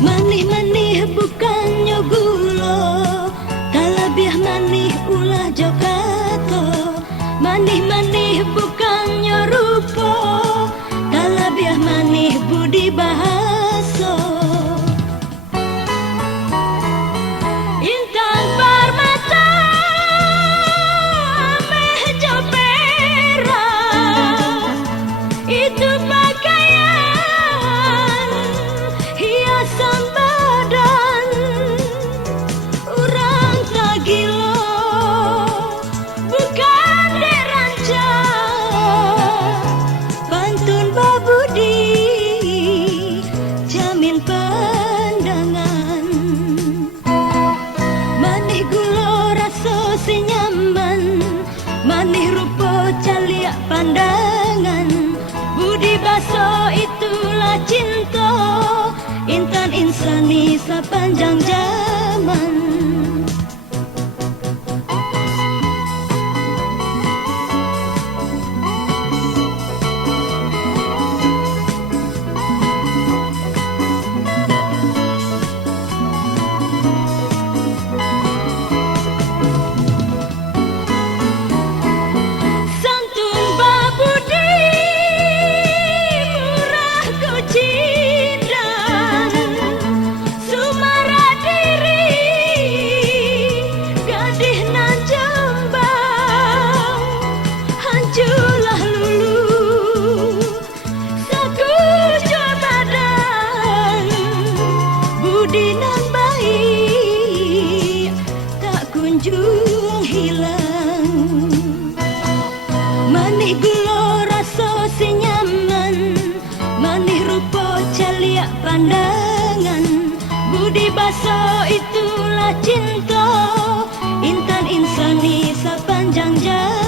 Manih-manih bukannya gula, talabiah manih ulah jokato. Manih-manih bukannya rupa, talabiah manih budi bahasa. Intan permata meh jopera, itu pakaian hiasan badan. Urang tak gila bukan dirancang, pantun babudi jamin pandangan. Manih gula rasa si nyaman, manih rupa caliak pandangan. Budi baso itulah cinta, intan insani sepanjang zaman. Santun babudi murah kucindan, sumara diri gadih nan jambang. Hanculah lulu sakujo badan, budi nan baik tak kunjung hilang. Manih gula rasa si nyaman, manih rupa caliak pandangan. Budi baso itulah cinta, intan insani sepanjang jalan.